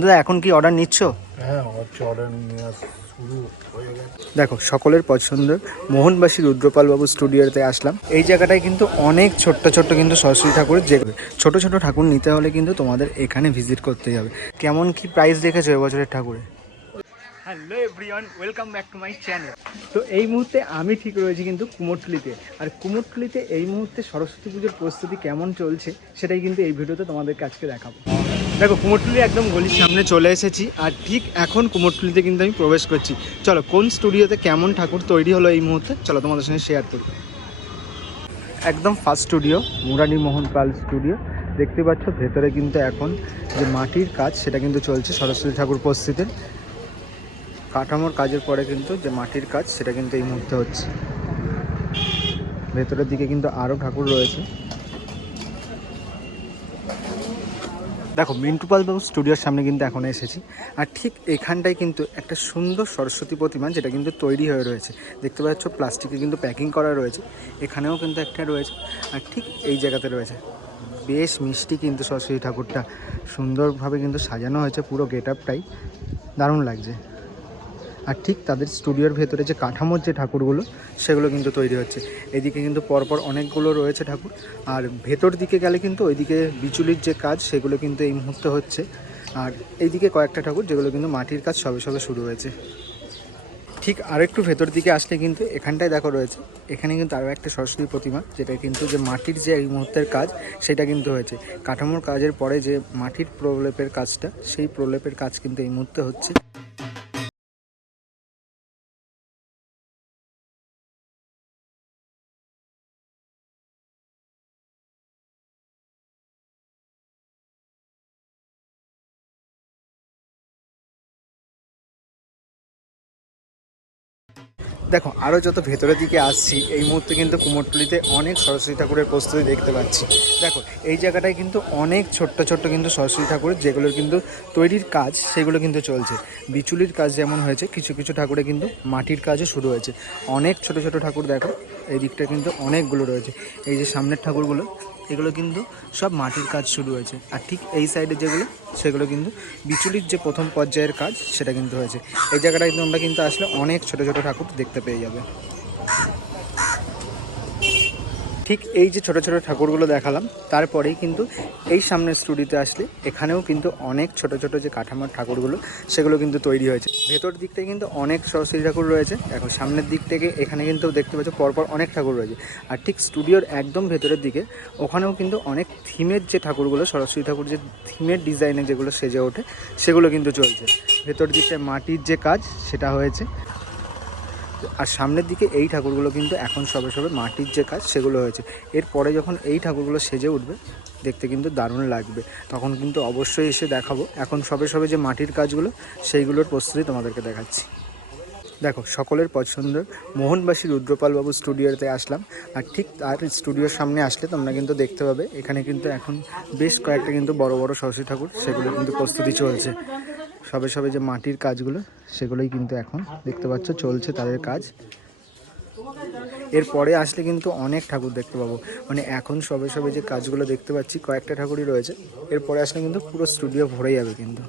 দাদা এখন কি অর্ডার নিচ্ছ? হ্যাঁ দেখো সকলের পছন্দের মোহনবাসী রুদ্রপাল বাবু স্টুডিওতে আসলাম। এই জায়গাটায় কিন্তু অনেক ছোট্ট ছোট্ট কিন্তু সরস্বতী ঠাকুরের যে ছোট ছোট ঠাকুর নিতে হলে কিন্তু তোমাদের এখানে ভিজিট করতে যাবে কেমন কি প্রাইস রেখেছো এবছরের ঠাকুরে? Hello everyone welcome back to my channel তো এই মুহূর্তে আমি ঠিক রয়েছি কিন্তু কুমোরটুলিতে। আর কুমোরটুলিতে এই মুহূর্তে সরস্বতী পুজোর প্রস্তুতি কেমন চলছে সেটাই কিন্তু এই ভিডিওতে তোমাদেরকে আজকে দেখাবো। দেখো, কুমোরটুলি একদম গলির সামনে চলে এসেছি, আর ঠিক এখন কুমোরটুলিতে কিন্তু আমি প্রবেশ করছি। চলো, কোন স্টুডিওতে কেমন ঠাকুর তৈরি হলো এই মুহূর্তে? চলো, তোমাদের সঙ্গে শেয়ার করি। একদম first studio Murari Mohan Pal studio দেখতে পাচ্ছ, ভেতরে কিন্তু এখন যে মাটির কাজ, সেটা কিন্তু চলছে সরস্বতী ঠাকুর প্রস্তুতির কাঠামোর কাজের পরে কিন্তু যে মাটির কাজ, সেটা কিন্তু এই মুহূর্তে হচ্ছে। ভেতরের দিকে কিন্তু আরও ঠাকুর রয়েছে। দেখো মিন্টুপাল বাবু স্টুডিওর সামনে কিন্তু এখন এসেছি। আর ঠিক এখানটায় কিন্তু একটা সুন্দর সরস্বতী প্রতিমা যেটা কিন্তু তৈরি হয়ে রয়েছে। দেখতে পাচ্ছ, প্লাস্টিকে কিন্তু প্যাকিং করা রয়েছে। এখানেও কিন্তু একটা রয়েছে। আর ঠিক এই জায়গাতে রয়েছে। বেশ মিষ্টি কিন্তু সরস্বতী ঠাকুরটা। সুন্দরভাবে কিন্তু সাজানো হয়েছে পুরো গেট আপটাই দারুণ লাগছে। আর ঠিক তাদের স্টুডিওর ভেতরে যে কাঠামোর যে ঠাকুরগুলো, সেগুলো কিন্তু তৈরি হচ্ছে। এদিকে কিন্তু পরপর অনেকগুলো রয়েছে ঠাকুর। আর ভেতর দিকে গেলে কিন্তু ওইদিকে বিচুলির যে কাজ, সেগুলো কিন্তু এই মুহূর্তে হচ্ছে। আর এইদিকে কয়েকটা ঠাকুর, যেগুলো কিন্তু মাটির কাজ সবে সবে শুরু হয়েছে। ঠিক আরেকটু ভেতর দিকে আসলে কিন্তু এখানটায় দেখো রয়েছে, এখানে কিন্তু আরও একটা সরস্বতী প্রতিমা, যেটা কিন্তু যে মাটির যে এই মুহূর্তের কাজ, সেটা কিন্তু হয়েছে। কাঠামোর কাজের পরে যে মাটির প্রলেপের কাজটা, সেই প্রলেপের কাজ কিন্তু এই মুহূর্তে হচ্ছে। দেখো আরও যত ভেতরের দিকে আসছি, এই মুহূর্তে কিন্তু কুমোরটুলিতে অনেক সরস্বতী ঠাকুরের প্রস্তুতি দেখতে পাচ্ছি। দেখো, এই জায়গাটায় কিন্তু অনেক ছোট্ট ছোট্ট কিন্তু সরস্বতী ঠাকুরের যেগুলোর কিন্তু তৈরির কাজ সেগুলো কিন্তু চলছে। বিচুলির কাজ যেমন হয়েছে, কিছু কিছু ঠাকুরে কিন্তু মাটির কাজও শুরু হয়েছে। অনেক ছোট ছোট ঠাকুর দেখো, এই দিকটা কিন্তু অনেকগুলো রয়েছে। এই যে সামনের ঠাকুরগুলো এগুলো কিন্তু সব মাটির কাজ শুরু হয়েছে। আর ঠিক এই সাইডে যেগুলো, সেগুলো কিন্তু বিচুলির যে প্রথম পর্যায়ের কাজ, সেটা কিন্তু হয়েছে। এই জায়গাটা কিন্তু আমরা কিন্তু আসলে অনেক ছোট ছোট ঠাকুর দেখতে পেয়ে যাবে। ঠিক এই যে ছোট ছোট ঠাকুরগুলো দেখালাম, তারপরেই কিন্তু এই সামনের স্টুডিওতে আসলে এখানেও কিন্তু অনেক ছোট ছোট যে কাঠামোর ঠাকুরগুলো, সেগুলো কিন্তু তৈরি হয়েছে। ভেতর দিক থেকে কিন্তু অনেক সরস্বতী ঠাকুর রয়েছে, এখন সামনের দিক থেকে এখানে কিন্তু দেখতে পাচ্ছ পরপর অনেক ঠাকুর রয়েছে। আর ঠিক স্টুডিওর একদম ভেতরের দিকে ওখানেও কিন্তু অনেক থিমের যে ঠাকুরগুলো, সরস্বতী ঠাকুর যে থিমের ডিজাইনে যেগুলো সেজে ওঠে, সেগুলো কিন্তু চলছে। ভেতর দিকটায় মাটির যে কাজ, সেটা হয়েছে। আর সামনের দিকে এই ঠাকুরগুলো কিন্তু এখন সবে সবে মাটির যে কাজ, সেগুলো হয়েছে। এরপরে যখন এই ঠাকুরগুলো সেজে উঠবে, দেখতে কিন্তু দারুণ লাগবে। তখন কিন্তু অবশ্যই এসে দেখাবো। এখন সবে সবে যে মাটির কাজগুলো, সেইগুলোর প্রস্তুতি তোমাদেরকে দেখাচ্ছি। দেখো, সকলের পছন্দের মোহনবাসী রুদ্রপাল বাবু স্টুডিওতে আসলাম। আর ঠিক তার স্টুডিওর সামনে আসলে তোমরা কিন্তু দেখতে পাবে, এখানে কিন্তু এখন বেশ কয়েকটা কিন্তু বড় বড় সরস্বতী ঠাকুর, সেগুলো কিন্তু প্রস্তুতি চলছে। সবে সবে যে মাটির কাজগুলো, সেগুলোই কিন্তু এখন দেখতে পাচ্ছ চলছে তাদের কাজ। এরপরে আসলে কিন্তু অনেক ঠাকুর দেখতে পাবো। মানে এখন সবে সবে যে কাজগুলো দেখতে পাচ্ছি, কয়েকটা ঠাকুরই রয়েছে। এরপরে আসলে কিন্তু পুরো স্টুডিও ভরে যাবে কিন্তু।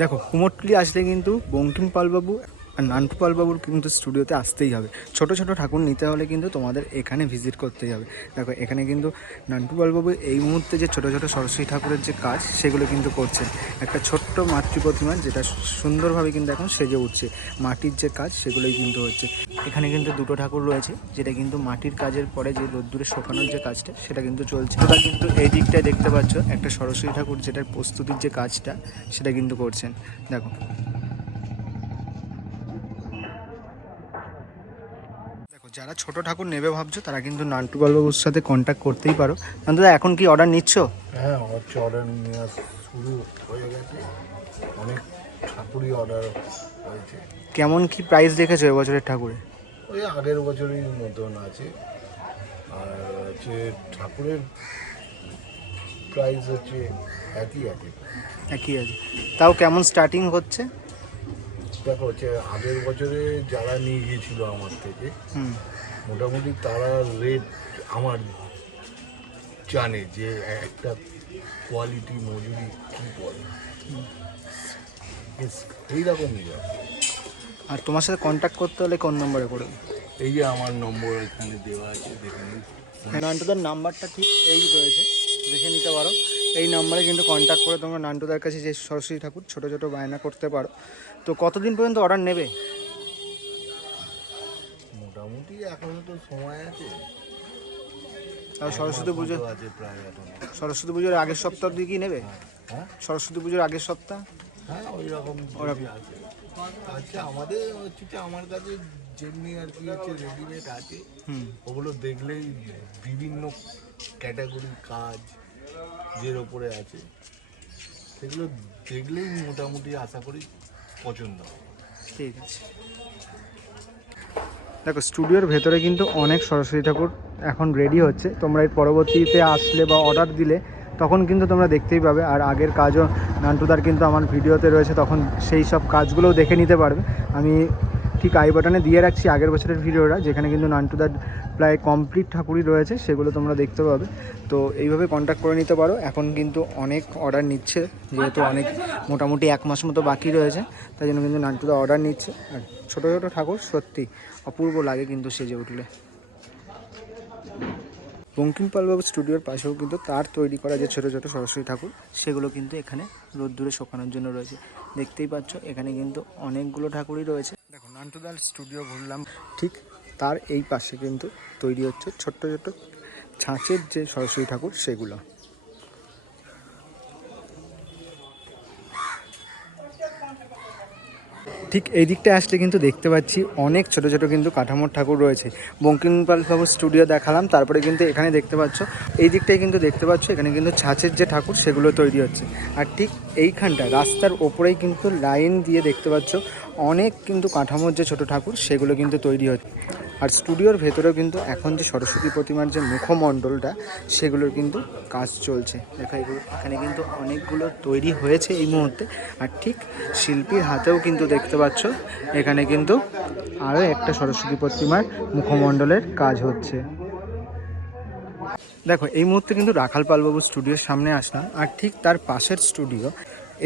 দেখো, কুমোরটুলি আসলে কিন্তু বঙ্কিম পালবাবু আর নান্টু পালবাবুর কিন্তু স্টুডিওতে আসতেই হবে। ছোট ছোট ঠাকুর নিতে হলে কিন্তু তোমাদের এখানে ভিজিট করতেই হবে। দেখো, এখানে কিন্তু নান্টু পালবাবু এই মুহূর্তে যে ছোট ছোট সরস্বতী ঠাকুরের যে কাজ, সেগুলো কিন্তু করছেন। একটা ছোট্ট মাতৃ প্রতিমা যেটা সুন্দরভাবে কিন্তু এখন সেজে উঠছে। মাটির যে কাজ, সেগুলোই কিন্তু হচ্ছে। এখানে কিন্তু দুটো ঠাকুর রয়েছে, যেটা কিন্তু মাটির কাজের পরে যে রোদ্দুরে শোকানোর যে কাজটা, সেটা কিন্তু চলছে। ওটা কিন্তু এই দিকটায় দেখতে পাচ্ছ, একটা সরস্বতী ঠাকুর যেটার প্রস্তুতির যে কাজটা, সেটা কিন্তু করছেন। দেখো। যারা ছোট ঠাকুর নেবে ভাবছ তারা কিন্তু নান্টু বাবুর সাথে কন্ট্যাক্ট করতেই পারো। নান্টু দা এখন কি অর্ডার নিচ্ছ? হ্যাঁ হচ্ছে অর্ডার নেওয়া শুরু হয়ে গেছে। অনেক ঠাকুরই অর্ডার হয়েছে। কেমন কি প্রাইস রেখেছো এবছরের ঠাকুরে? ওই আগের বছরই মতন আছে। আর হচ্ছে ঠাকুরের প্রাইস হচ্ছে একই আছে। একই আছে। তাও কেমন স্টার্টিং হচ্ছে? দেখো হচ্ছে আগের বছরে যারা নিয়ে গিয়েছিল আমার থেকে মোটামুটি তারা রেট আমার জানে যে একটা কোয়ালিটি মজুরি কী বলে। এইরকমই ব্যাপার। আর তোমার সাথে কন্ট্যাক্ট করতে হলে কোন নম্বরে করবে এই যে আমার নম্বর এখানে দেওয়া আছে দেখে নিন। নাম্বারটা ঠিক এই রয়েছে দেখে নিতে পারো। এই নাম্বারে কিন্তু কন্ট্যাক্ট করে তোমরা নান্টুদার কাছে যে সরস্বতী ঠাকুর ছোটো ছোটো বায়না করতে পারো। তো কতদিন পর্যন্ত অর্ডার নেবে? মোটামুটি এখনও তো সময় আছে। আর সরস্বতী পুজো সরস্বতী পুজোর আগের সপ্তাহ দিয়ে কি নেবে? হ্যাঁ? সরস্বতী পুজোর আগের সপ্তাহ? হ্যাঁ ওই রকম ওরকম। আচ্ছা আমাদের হচ্ছে আমার কাছে যেমনি আর কি হচ্ছে রেডিমেড আছে ওগুলো দেখলেই বিভিন্ন ক্যাটাগরির কাজ যের ওপরে আছে। সেগুলো দেখলেই মোটামুটি আশা করি পছন্দ ঠিক আছে। দেখো, স্টুডিওর ভেতরে কিন্তু অনেক সরস্বতী ঠাকুর এখন রেডি হচ্ছে। তোমরা এর পরবর্তীতে আসলে বা অর্ডার দিলে তখন কিন্তু তোমরা দেখতেই পাবে। আর আগের কাজও নান্টুদার কিন্তু আমার ভিডিওতে রয়েছে, তখন সেই সব কাজগুলোও দেখে নিতে পারবে। আমি ঠিক আই বাটনে দিয়ে রাখছি আগের বছরের ভিডিওটা, যেখানে কিন্তু নান্টুদার প্রায় কমপ্লিট ঠাকুরই রয়েছে, সেগুলো তোমরা দেখতে পাবে। তো এইভাবে কন্ট্যাক্ট করে নিতে পারো। এখন কিন্তু অনেক অর্ডার নিচ্ছে, যেহেতু অনেক মোটামুটি এক মাস মতো বাকি রয়েছে, তাই জন্য কিন্তু নান্টুদা অর্ডার নিচ্ছে। আর ছোটো ছোটো ঠাকুর, সত্যি অপূর্ব লাগে কিন্তু সেজে উঠলে। বঙ্কিম পালবাবু স্টুডিওর পাশেও কিন্তু তার তৈরি করা যে ছোটো ছোটো সরস্বতী ঠাকুর, সেগুলো কিন্তু এখানে রোদ্দুরে শোকানোর জন্য রয়েছে। দেখতেই পাচ্ছ, এখানে কিন্তু অনেকগুলো ঠাকুরই রয়েছে। দেখো স্টুডিও ঘুরলাম। ঠিক তার এই পাশে কিন্তু তৈরি হচ্ছে ছোট্ট ছোট্ট ছাঁচের যে সরস্বতী ঠাকুর সেগুলো। ঠিক এই দিকটা আসলে কিন্তু দেখতে পাচ্ছি অনেক ছোট ছোট কিন্তু কাঠামোর ঠাকুর রয়েছে। বঙ্কিমপাল বাবুর স্টুডিও দেখালাম, তারপরে কিন্তু এখানে দেখতে পাচ্ছ, এই দিকটায় কিন্তু দেখতে পাচ্ছ, এখানে কিন্তু ছাঁচের যে ঠাকুর সেগুলো তৈরি হচ্ছে। আর ঠিক এইখানটা, রাস্তার ওপরেই কিন্তু লাইন দিয়ে দেখতে পাচ্ছ অনেক কিন্তু কাঠামোর যে ছোট ঠাকুর, সেগুলো কিন্তু তৈরি হচ্ছে। আর স্টুডিওর ভেতরেও কিন্তু এখন যে সরস্বতী প্রতিমার যে মুখমণ্ডলটা, সেগুলোর কিন্তু কাজ চলছে। দেখা এগুলো এখানে কিন্তু অনেকগুলো তৈরি হয়েছে এই মুহূর্তে। আর ঠিক শিল্পীর হাতেও কিন্তু দেখতে পাচ্ছ, এখানে কিন্তু আরও একটা সরস্বতী প্রতিমার মুখমণ্ডলের কাজ হচ্ছে। দেখো, এই মুহূর্তে কিন্তু রাখাল পালবাবুর স্টুডিওর সামনে আসলাম। আর ঠিক তার পাশের স্টুডিও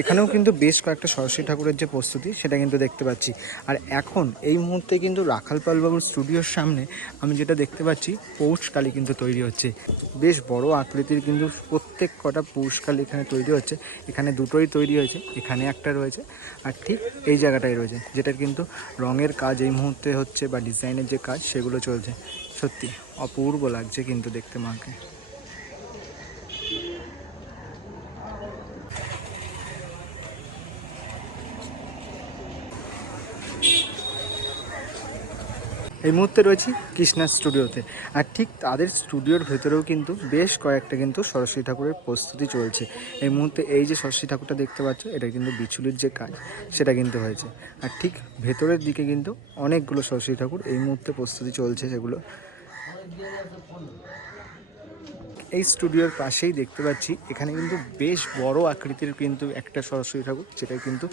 এখানেও কিন্তু বেশ কয়েকটা সরস্বতী ঠাকুরের যে প্রস্তুতি, সেটা কিন্তু দেখতে পাচ্ছি। আর এখন এই মুহূর্তে কিন্তু রাখাল পালবাবুর স্টুডিওর সামনে আমি যেটা দেখতে পাচ্ছি পৌষকালি কিন্তু তৈরি হচ্ছে। বেশ বড় আকৃতির কিন্তু প্রত্যেক কটা পৌষকালি এখানে তৈরি হচ্ছে। এখানে দুটোই তৈরি হয়েছে, এখানে একটা রয়েছে, আর ঠিক এই জায়গাটাই রয়েছে, যেটার কিন্তু রঙের কাজ এই মুহূর্তে হচ্ছে বা ডিজাইনের যে কাজ, সেগুলো চলছে। সত্যি অপূর্ব লাগছে কিন্তু দেখতে মাকে। এই মুহূর্তে রয়েছি কৃষ্ণা স্টুডিওতে। আর ঠিক তাদের স্টুডিওর ভেতরেও কিন্তু বেশ কয়েকটা কিন্তু সরস্বতী ঠাকুরের প্রস্তুতি চলছে। এই মুহূর্তে এই যে সরস্বতী ঠাকুরটা দেখতে পাচ্ছ, এটা কিন্তু বিচুলির যে কাজ, সেটা কিন্তু হয়েছে। আর ঠিক ভেতরের দিকে কিন্তু অনেকগুলো সরস্বতী ঠাকুর এই মুহূর্তে প্রস্তুতি চলছে সেগুলো। এই স্টুডিওর পাশেই দেখতে পাচ্ছি, এখানে কিন্তু বেশ বড় আকৃতির কিন্তু একটা সরস্বতী ঠাকুর যেটা কিন্তু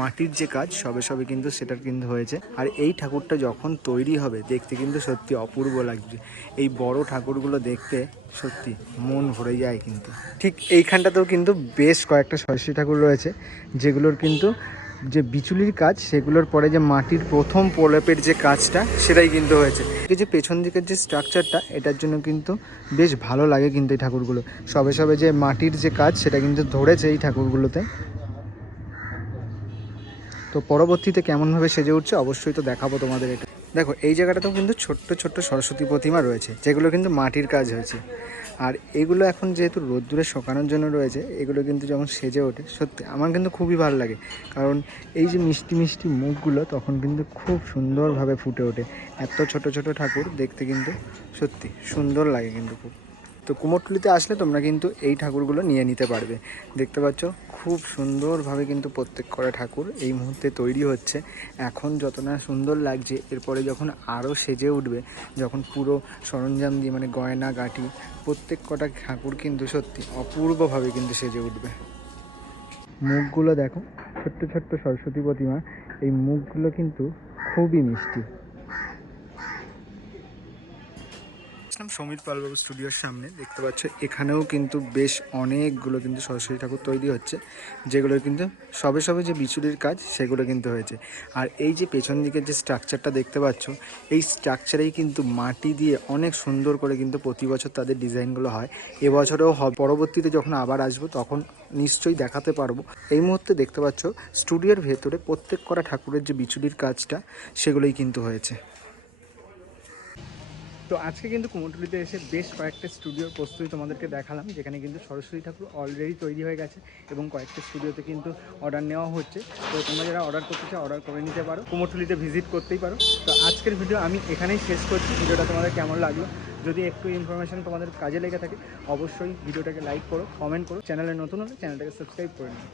মাটির যে কাজ, সবে সবে কিন্তু সেটার কিন্তু হয়েছে। আর এই ঠাকুরটা যখন তৈরি হবে, দেখতে কিন্তু সত্যি অপূর্ব লাগবে এই বড় ঠাকুরগুলো দেখতে সত্যি মন ভরে যায় কিন্তু। ঠিক এইখানটাতেও কিন্তু বেশ কয়েকটা সরস্বতী ঠাকুর রয়েছে, যেগুলোর কিন্তু যে বিচুলির কাজ, সেগুলোর পরে যে মাটির প্রথম প্রলেপের যে কাজটা, সেটাই কিন্তু হয়েছে। যে পেছন দিকের যে স্ট্রাকচারটা এটার জন্য কিন্তু বেশ ভালো লাগে কিন্তু এই ঠাকুরগুলো। সবে সবে যে মাটির যে কাজ, সেটা কিন্তু ধরেছে এই ঠাকুরগুলোতে। তো পরবর্তীতে কেমনভাবে সেজে উঠছে, অবশ্যই তো দেখাবো তোমাদের এটা। দেখো, এই জায়গাটাতেও কিন্তু ছোট্ট ছোট্ট সরস্বতী প্রতিমা রয়েছে, যেগুলো কিন্তু মাটির কাজ হয়েছে। আর এগুলো এখন যেহেতু রোদ্দুরে শোকানোর জন্য রয়েছে, এগুলো কিন্তু যখন সেজে ওঠে, সত্যি আমার কিন্তু খুবই ভালো লাগে। কারণ এই যে মিষ্টি মিষ্টি মুখগুলো তখন কিন্তু খুব সুন্দরভাবে ফুটে ওঠে। এত ছোট ছোট ঠাকুর দেখতে কিন্তু সত্যি সুন্দর লাগে কিন্তু খুব। তো কুমোরটুলিতে আসলে তোমরা কিন্তু এই ঠাকুরগুলো নিয়ে নিতে পারবে। দেখতে পাচ্ছ? খুব সুন্দরভাবে কিন্তু প্রত্যেক কটা ঠাকুর এই মুহূর্তে তৈরি হচ্ছে। এখন যত না সুন্দর লাগছে, এরপরে যখন আরও সেজে উঠবে, যখন পুরো সরঞ্জাম দিয়ে মানে গয়না গাটি প্রত্যেক কটা ঠাকুর কিন্তু সত্যি অপূর্বভাবে কিন্তু সেজে উঠবে। মুখগুলো দেখো, ছোট্ট ছোট্ট সরস্বতী প্রতিমা, এই মুখগুলো কিন্তু খুবই মিষ্টি আসলাম সমীর পালবাবু স্টুডিওর সামনে দেখতে পাচ্ছ, এখানেও কিন্তু বেশ অনেকগুলো কিন্তু সরস্বতী ঠাকুর তৈরি হচ্ছে, যেগুলো কিন্তু সবে সবে যে বিচুলির কাজ সেগুলো কিন্তু হয়েছে। আর এই যে পেছন দিকের যে স্ট্রাকচারটা দেখতে পাচ্ছ, এই স্ট্রাকচারেই কিন্তু মাটি দিয়ে অনেক সুন্দর করে কিন্তু প্রতি বছর তাদের ডিজাইনগুলো হয়। এবছরেও পরবর্তীতে যখন আবার আসব, তখন নিশ্চয়ই দেখাতে পারব। এই মুহূর্তে দেখতে পাচ্ছ, স্টুডিওর ভেতরে প্রত্যেক করা ঠাকুরের যে বিচুলির কাজটা, সেগুলোই কিন্তু হয়েছে। তো আজকে কিন্তু কুমোটুলিতে এসে বেশ কয়েকটা স্টুডিওর প্রস্তুতি তোমাদেরকে দেখালাম, যেখানে কিন্তু সরস্বতী ঠাকুর অলরেডি তৈরি হয়ে গেছে এবং কয়েকটা স্টুডিওতে কিন্তু অর্ডার নেওয়া হচ্ছে। তো তোমরা যারা অর্ডার করতে চাও অর্ডার করে নিতে পারো। কুমোটুলিতে ভিজিট করতেই পারো। তো আজকের ভিডিও আমি এখানেই শেষ করছি। ভিডিওটা তোমাদের কেমন লাগল? যদি একটু ইনফরমেশন তোমাদের কাজে লেগে থাকে, অবশ্যই ভিডিওটাকে লাইক করো কমেন্ট করো। চ্যানেলে নতুন হলে চ্যানেলটাকে সাবস্ক্রাইব করে নিও।